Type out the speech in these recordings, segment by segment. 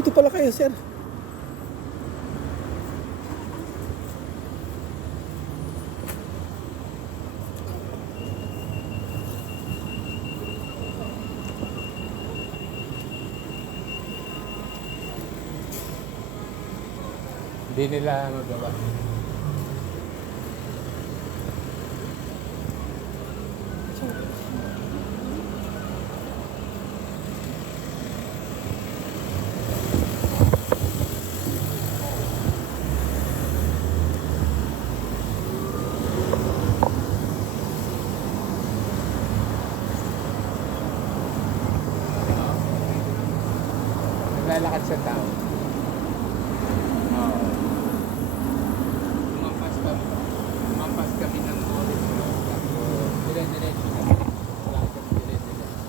dito pala kayo, sir. Hindi nila magawa. Naglalakad sa tao. Oo. Lumampas kami ng oras. Tapos, dire-diretso kami. Lakad kami dire-diretso.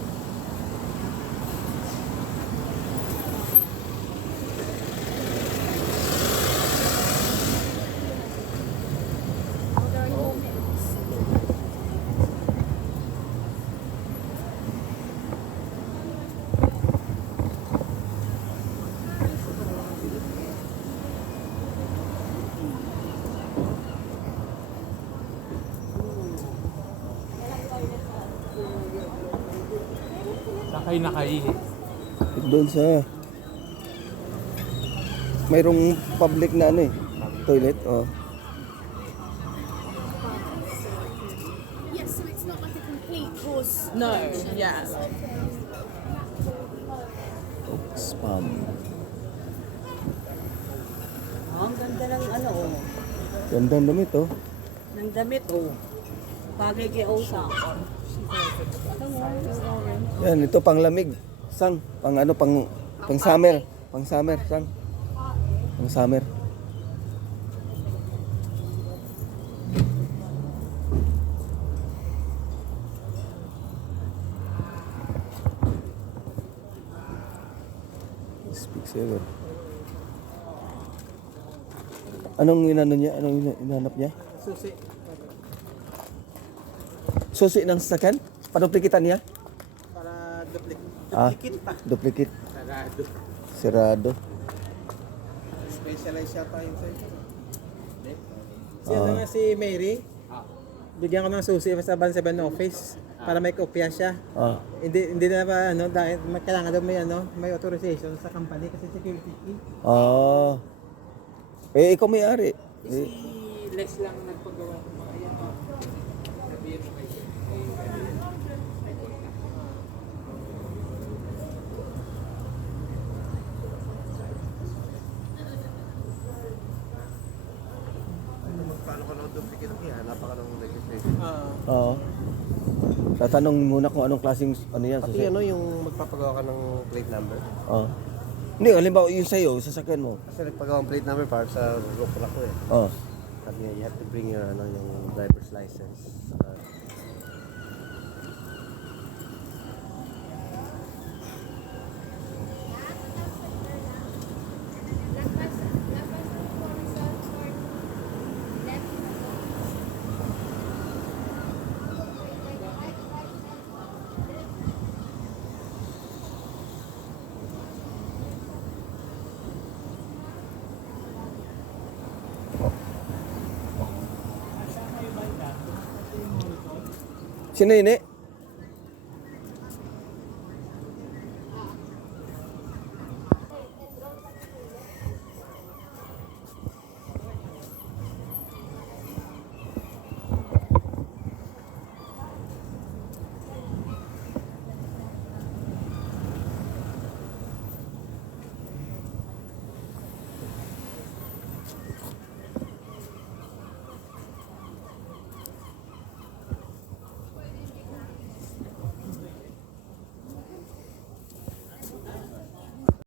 Nakay na kayo. Doon sa... Mayroong public na ano eh. Toilet, oh. Yes, so it's not like a complete horse. No, yeah. Spam. Oh, ang ganda ng ano, oh. Gandang damit, oh. Ng damit, oh. Bagay kay Osa. Yan, ito pang lamig. Sang, pang ano, pang summer. Pang summer, sang. Pang summer. Speak seven. Anong inano niya? Anong inanap niya? Susi. Susi ng sasakyan? Paduplikitan niya? Para Ah, duplicate pa. duplicate. Sarado. Sirado. Specialized siya tayo sir. Si Ah. ano nga si Mary, Ah. bigyan ko ng susi sa Ban 7 office para may kopya siya. Ah. Hindi na ba ano dahil kailangan daw may authorization sa company kasi security key. Ah. Eh, ikaw may-ari. Si Les lang nagpagawa ng mga yan. Sabihin mo kay may contact. Paano ka nung duplicate ng kaya? Hanapa ka ng registration. Oo. Tatanong muna kung anong klaseng ano yan. Pati ano yung magpapagawa ka ng plate number? Oo. Hindi, halimbawa yung sa'yo, yung sasakyan mo. Kasi nagpagawa ng plate number para sa local ako eh. Oo. Sabi niya, you have to bring your ano, yung driver's license. Sino yun eh?